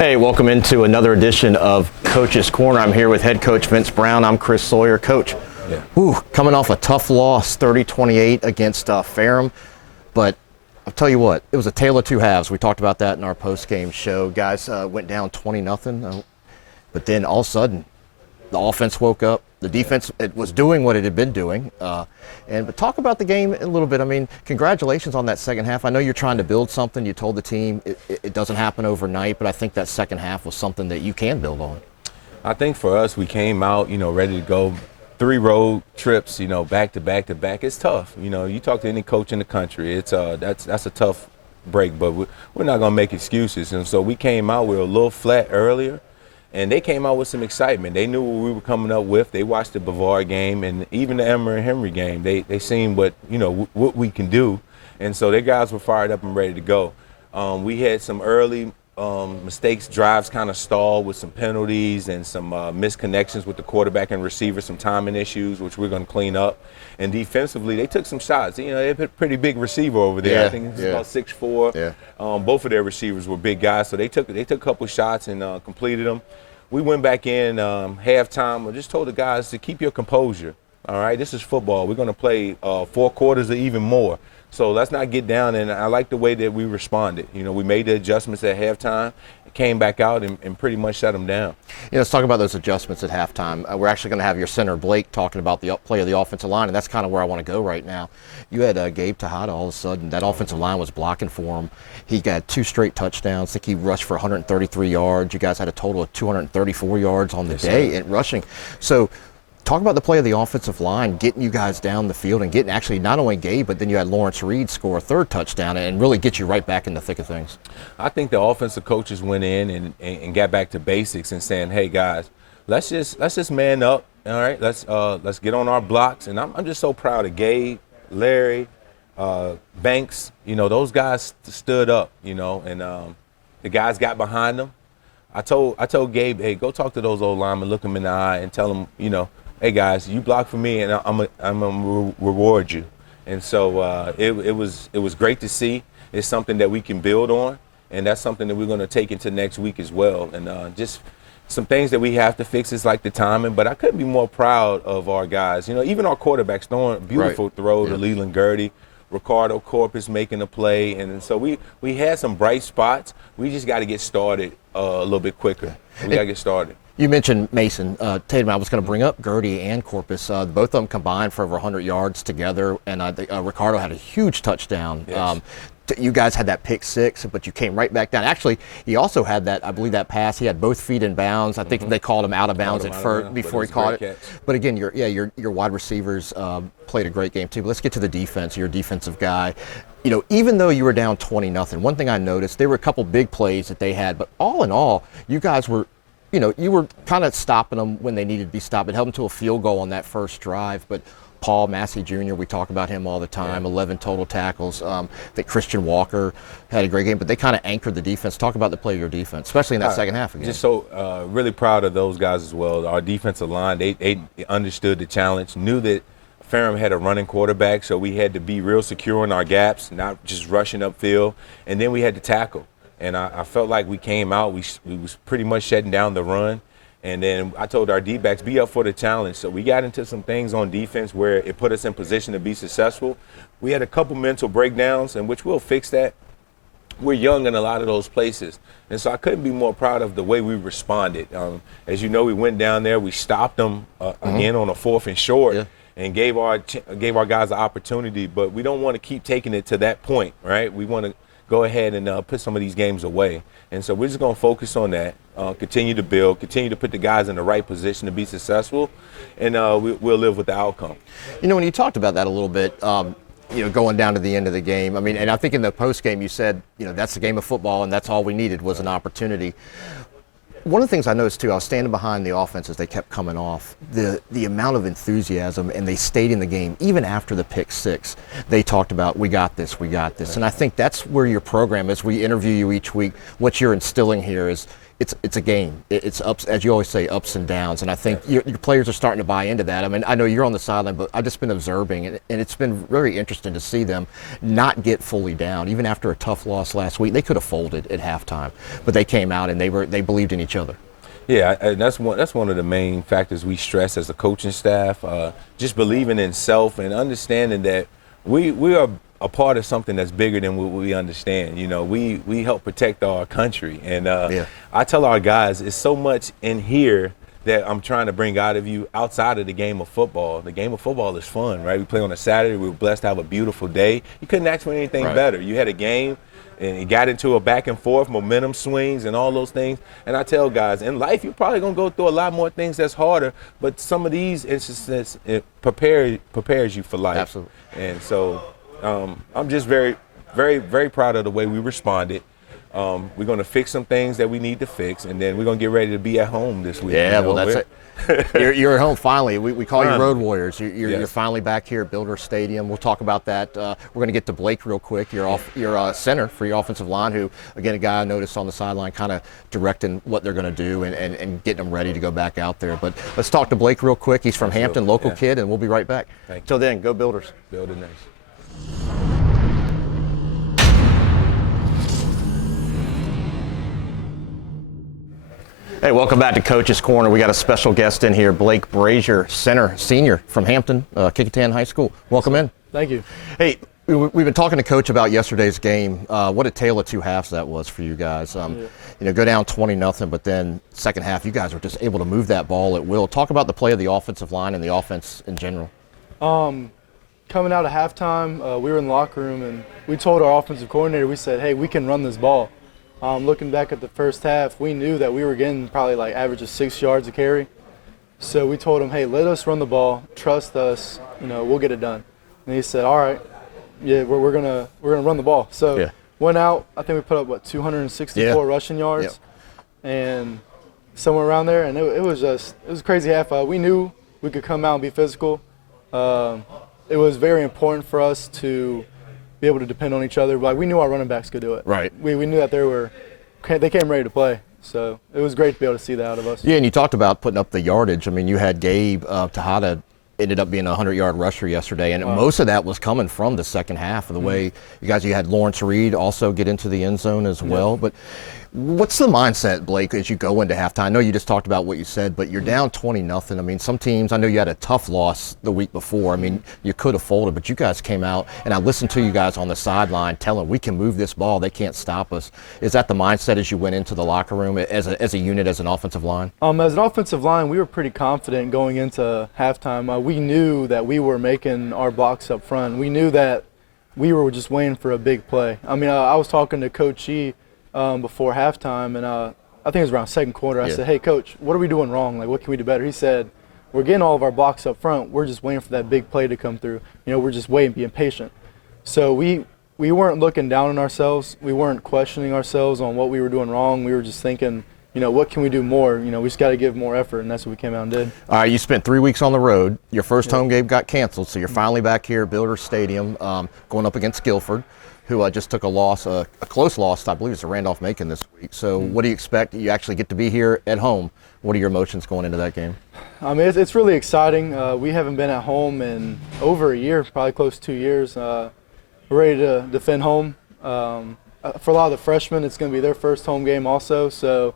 Hey, welcome into another edition of Coach's Corner. I'm here with head coach Vince Brown. I'm Chris Sawyer. Coach, coming off a tough loss, 30-28 against Ferrum. But I'll tell you what, it was a tale of two halves. We talked about that in our post-game show. Guys went down 20-0, but then all of a sudden, the offense woke up. The defense, it was doing what it had been doing. But talk about the game a little bit. I mean, congratulations on that second half. I know you're trying to build something. You told the team it doesn't happen overnight, but I think that second half was something that you can build on. I think for us, we came out, ready to go. 3 road trips, back to back to back. It's tough. You talk to any coach in the country, it's that's a tough break, but we're not going to make excuses. And so we came out, we were a little flat earlier. And they came out with some excitement. They knew what we were coming up with. They watched the Bavard game and even the Emmer and Henry game. They seen what we can do, and so their guys were fired up and ready to go. We had some early mistakes. Drives kind of stalled with some penalties and some misconnections with the quarterback and receiver. Some timing issues, which we're going to clean up. And defensively, they took some shots. They put a pretty big receiver over there. I think he's about 6'4". Yeah. Both of their receivers were big guys, so they took a couple shots and completed them. We went back in halftime. I just told the guys to keep your composure. All right, this is football. We're going to play 4 quarters or even more. So let's not get down. And I like the way that we responded. We made the adjustments at halftime, came back out and pretty much shut them down. Let's talk about those adjustments at halftime. We're actually going to have your Center Blake talking about the play of the offensive line, and that's kind of where I want to go right now. You had Gabe Tejada all of a sudden. That offensive line was blocking for him. He got 2 straight touchdowns. I think he rushed for 133 yards. You guys had a total of 234 yards on the day in rushing. So talk about the play of the offensive line, getting you guys down the field and getting actually not only Gabe, but then you had Lawrence Reed score a 3rd touchdown and really get you right back in the thick of things. I think the offensive coaches went in and got back to basics and saying, hey, guys, let's just man up, all right? Let's get on our blocks. And I'm just so proud of Gabe, Larry, Banks. Those guys stood up, and the guys got behind them. I told Gabe, hey, go talk to those old linemen, look them in the eye and tell them, hey guys, you block for me, and I'm gonna reward you. And so it was great to see. It's something that we can build on, and that's something that we're gonna take into next week as well. And just some things that we have to fix is like the timing, but I couldn't be more proud of our guys. Even our quarterbacks throwing a beautiful throw to Leland Gertie, Ricardo Corpus making a play, and so we had some bright spots. We just got to get started a little bit quicker. We got to get started. You mentioned Mason Tatum. I was going to bring up Gertie and Corpus. Both of them combined for over 100 yards together, and Ricardo had a huge touchdown. Yes. You guys had that pick 6, but you came right back down. Actually, he also had that, I believe, that pass. He had both feet in bounds. I think they called him out of bounds at first before he caught it. Catch. But again, your wide receivers played a great game too. But let's get to the defense. You're a defensive guy. Even though you were down 20-0, one thing I noticed, there were a couple big plays that they had, but all in all, you guys were, you were kind of stopping them when they needed to be stopped. It held them to a field goal on that first drive, but Paul Massey Jr., we talk about him all the time, 11 total tackles. I think Christian Walker had a great game, but they kind of anchored the defense. Talk about the play of your defense, especially in that second half again. Just so really proud of those guys as well. Our defensive line, they understood the challenge, knew that Ferrum had a running quarterback, so we had to be real secure in our gaps, not just rushing upfield, and then we had to tackle. And I felt like we came out, we was pretty much shutting down the run. And then I told our D-backs, be up for the challenge. So we got into some things on defense where it put us in position to be successful. We had a couple mental breakdowns, in which we'll fix that. We're young in a lot of those places. And so I couldn't be more proud of the way we responded. As you know, we went down there, we stopped them again on a 4th and short. And gave our guys an opportunity, but we don't want to keep taking it to that point, right? We want to go ahead and put some of these games away. And so we're just going to focus on that, continue to build, continue to put the guys in the right position to be successful, and we'll live with the outcome. When you talked about that a little bit, going down to the end of the game, and I think in the post game you said, that's the game of football and that's all we needed was an opportunity. One of the things I noticed too, I was standing behind the offense as they kept coming off, the amount of enthusiasm, and they stayed in the game. Even after the pick 6, they talked about, we got this. Right. And I think that's where your program, as we interview you each week, what you're instilling here is it's a game. It's ups, as you always say, ups and downs. And I think your players are starting to buy into that. I mean, I know you're on the sideline, but I've just been observing, and it's been very interesting to see them not get fully down. Even after a tough loss last week, they could have folded at halftime, but they came out and they believed in each other. Yeah, and that's one of the main factors we stress as a coaching staff. Just believing in self and understanding that we are a part of something that's bigger than what we understand. You know, we help protect our country, and I tell our guys, it's so much in here that I'm trying to bring out of you outside of the game of football. The game of football is fun, right? We play on a Saturday. We were blessed to have a beautiful day. You couldn't ask for anything better. You had a game, and it got into a back and forth, momentum swings, and all those things. And I tell guys, in life, you're probably going to go through a lot more things that's harder, but some of these instances, it prepares you for life. Absolutely. And so I'm just very, very, very proud of the way we responded. We're going to fix some things that we need to fix, and then we're going to get ready to be at home this week. Yeah, well, that's it. You're at home finally. We call you Road Warriors. You're Yes. finally back here at Builder Stadium. We'll talk about that. We're going to get to Blake real quick. Your center for your offensive line, who, again, a guy I noticed on the sideline kind of directing what they're going to do and getting them ready to go back out there. But let's talk to Blake real quick. He's from Hampton, local kid, and we'll be right back. Till then, go Builders. Build a nation. Hey, welcome back to Coach's Corner. We got a special guest in here, Blake Brasure, center, senior from Hampton, Kickintan High School. Welcome in. Thank you. Hey, we've been talking to Coach about yesterday's game. What a tale of two halves that was for you guys. You know, go down 20-0, but then second half, you guys were just able to move that ball at will. Talk about the play of the offensive line and the offense in general. Coming out of halftime, we were in the locker room, and we told our offensive coordinator, we said, hey, we can run this ball. Looking back at the first half, we knew that we were getting probably like average of 6 yards a carry. So we told him, hey, let us run the ball, trust us, you know, we'll get it done. And he said, all right, yeah, we're gonna run the ball. So went out, I think we put up 264 rushing yards, and somewhere around there, and it was a crazy half. We knew we could come out and be physical. It was very important for us to be able to depend on each other. Like, we knew our running backs could do it. Right. We knew that they came ready to play. So it was great to be able to see that out of us. Yeah, and you talked about putting up the yardage. I mean, you had Gabe Tejada ended up being a 100-yard rusher yesterday, and most of that was coming from the second half of the way you had Lawrence Reed also get into the end zone as well. But what's the mindset, Blake, as you go into halftime? I know you just talked about what you said, but you're down 20-0. I mean, some teams, I know you had a tough loss the week before. I mean, you could have folded, but you guys came out, and I listened to you guys on the sideline telling, we can move this ball, they can't stop us. Is that the mindset as you went into the locker room as a unit, as an offensive line? As an offensive line, we were pretty confident going into halftime. We knew that we were making our blocks up front. We knew that we were just waiting for a big play. I mean, I was talking to Coach E before halftime, and I think it was around second quarter. I said, hey, Coach, what are we doing wrong? Like, what can we do better? He said, we're getting all of our blocks up front. We're just waiting for that big play to come through. You know, we're just waiting, being patient. So we weren't looking down on ourselves. We weren't questioning ourselves on what we were doing wrong. We were just thinking, you know, what can we do more? You know, we just got to give more effort, and that's what we came out and did. All right, you spent 3 weeks on the road. Your first home game got canceled, so you're finally back here at Builder Stadium, going up against Guilford, who just took a loss, a close loss, I believe it's to Randolph-Macon this week. So what do you expect? You actually get to be here at home. What are your emotions going into that game? I mean, it's really exciting. We haven't been at home in over a year, probably close to 2 years. We're ready to defend home. For a lot of the freshmen, it's going to be their first home game also. So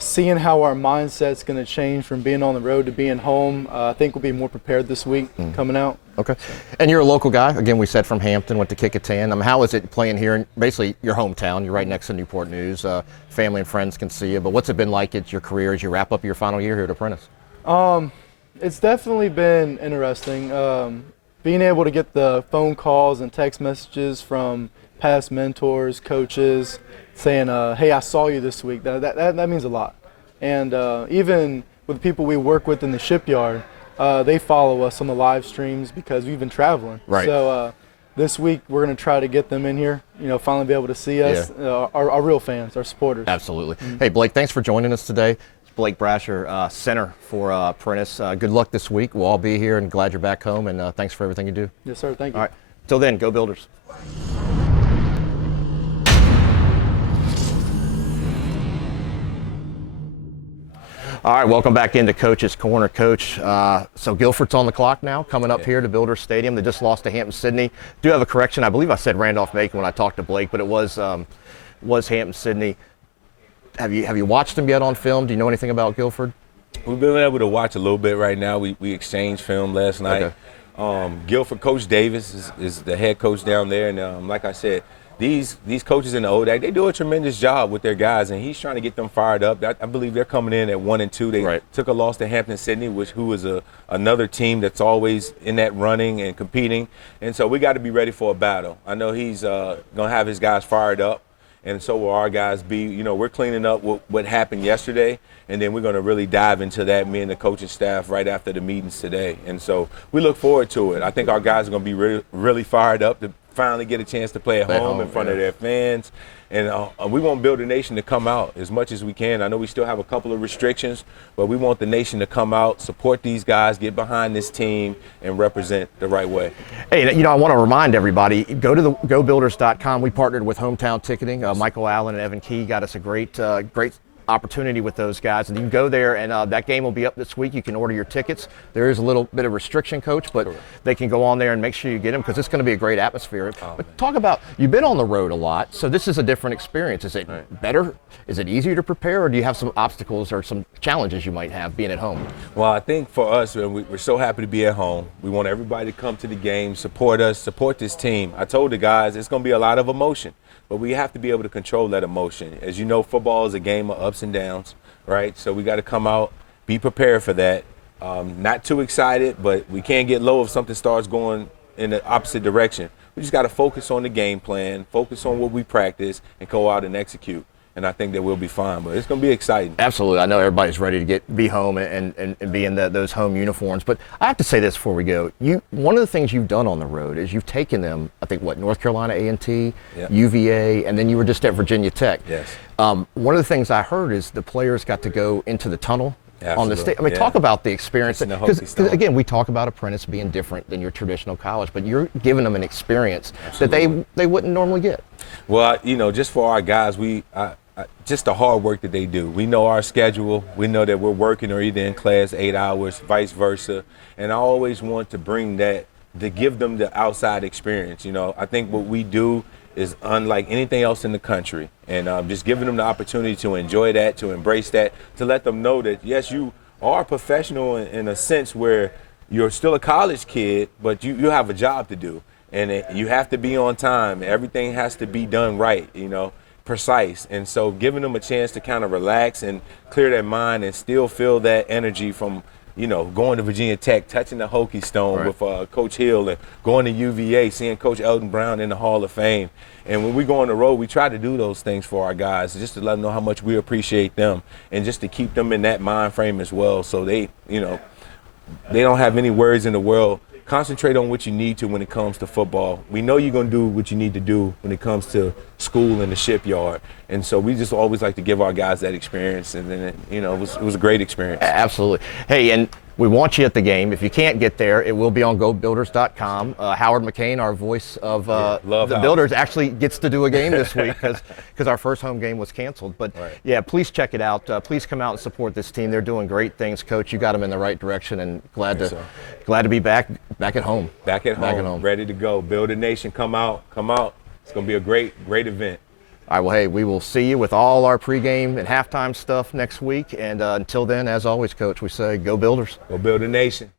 seeing how our mindset's going to change from being on the road to being home, I think we'll be more prepared this week coming out. Okay. And you're a local guy. Again, we said from Hampton, went to Kickintan. How is it playing here in basically your hometown? You're right next to Newport News. Family and friends can see you. But what's it been like at your career as you wrap up your final year here at Apprentice? It's definitely been interesting. Being able to get the phone calls and text messages from past mentors, coaches, saying, hey, I saw you this week. That means a lot. And even with people we work with in the shipyard, they follow us on the live streams because we've been traveling. Right. So this week we're going to try to get them in here, you know, finally be able to see us, our real fans, our supporters. Absolutely. Hey, Blake, thanks for joining us today. It's Blake Brasure, center for Apprentice. Good luck this week. We'll all be here and glad you're back home, and thanks for everything you do. Yes, sir. Thank you. All right. Till then, go Builders. All right, welcome back into Coach's Corner, Coach. So Guilford's on the clock now, coming up here to Builders Stadium. They just lost to Hampton-Sydney. Do have a correction. I believe I said Randolph-Macon when I talked to Blake, but it was Hampton-Sydney. Have you watched them yet on film? Do you know anything about Guilford? We've been able to watch a little bit right now. We exchanged film last night. Okay. Guilford, Coach Davis is the head coach down there, and like I said, these coaches in the ODAC, they do a tremendous job with their guys, and he's trying to get them fired up. I believe they're coming in at 1-2. They took a loss to Hampton-Sydney, who is another team that's always in that running and competing, and so we got to be ready for a battle. I know he's going to have his guys fired up, and so will our guys be. You know, we're cleaning up what happened yesterday, and then we're going to really dive into that, me and the coaching staff, right after the meetings today. And so we look forward to it. I think our guys are going to be really fired up to finally get a chance to play at home in front of their fans. And we want Builder Nation to come out as much as we can. I know we still have a couple of restrictions, but we want the nation to come out, support these guys, get behind this team, and represent the right way. Hey, you know, I want to remind everybody, go to the GoBuilders.com. We partnered with Hometown Ticketing. Michael Allen and Evan Key got us a great opportunity with those guys, and you can go there, and that game will be up this week. You can order your tickets. There is a little bit of restriction, Coach, but they can go on there and make sure you get them, because it's going to be a great atmosphere. But talk about, you've been on the road a lot, so this is a different experience. Is it better? Is it easier to prepare, or do you have some obstacles or some challenges you might have being at home? Well, I think for us, we're so happy to be at home. We want everybody to come to the game, support us, support this team. I told the guys it's going to be a lot of emotion, but we have to be able to control that emotion. As you know, football is a game of ups and downs, right? So we got to come out, be prepared for that. Not too excited, but we can't get low if something starts going in the opposite direction. We just got to focus on the game plan, focus on what we practice, and go out and execute. And I think that we'll be fine, but it's going to be exciting. Absolutely. I know everybody's ready to be home and be in those home uniforms. But I have to say this before we go. One of the things you've done on the road is you've taken them, I think, North Carolina A&T, UVA, and then you were just at Virginia Tech. Yes. One of the things I heard is the players got to go into the tunnel. Absolutely. On the state. I mean, talk about the experience. Because again, we talk about Apprentice being different than your traditional college, but you're giving them an experience that they wouldn't normally get. Well, you know, just for our guys, just the hard work that they do. We know our schedule. We know that we're working or either in class 8 hours, vice versa. And I always want to bring that, to give them the outside experience. You know, I think what we do is unlike anything else in the country. And just giving them the opportunity to enjoy that, to embrace that, to let them know that, yes, you are professional in a sense where you're still a college kid, but you have a job to do. And you have to be on time. Everything has to be done right, you know, precise. And so giving them a chance to kind of relax and clear their mind and still feel that energy from, you know, going to Virginia Tech, touching the Hokie Stone with Coach Hill, and going to UVA, seeing Coach Elton Brown in the Hall of Fame. And when we go on the road, we try to do those things for our guys, just to let them know how much we appreciate them, and just to keep them in that mind frame as well, so they, you know, they don't have any worries in the world. Concentrate on what you need to when it comes to football. We know you're going to do what you need to do when it comes to school and the shipyard. And so we just always like to give our guys that experience. And then, it was a great experience. Absolutely. Hey, and we want you at the game. If you can't get there, it will be on GoBuilders.com. Howard McCain, our voice of the Builders, actually gets to do a game this week because our first home game was canceled. But yeah, please check it out. Please come out and support this team. They're doing great things, Coach. You got them in the right direction, and glad to be back at home. Back at home, ready to go. Builder Nation, come out. It's going to be a great event. All right, well, hey, we will see you with all our pregame and halftime stuff next week. And until then, as always, Coach, we say go Builders. Go Builder Nation.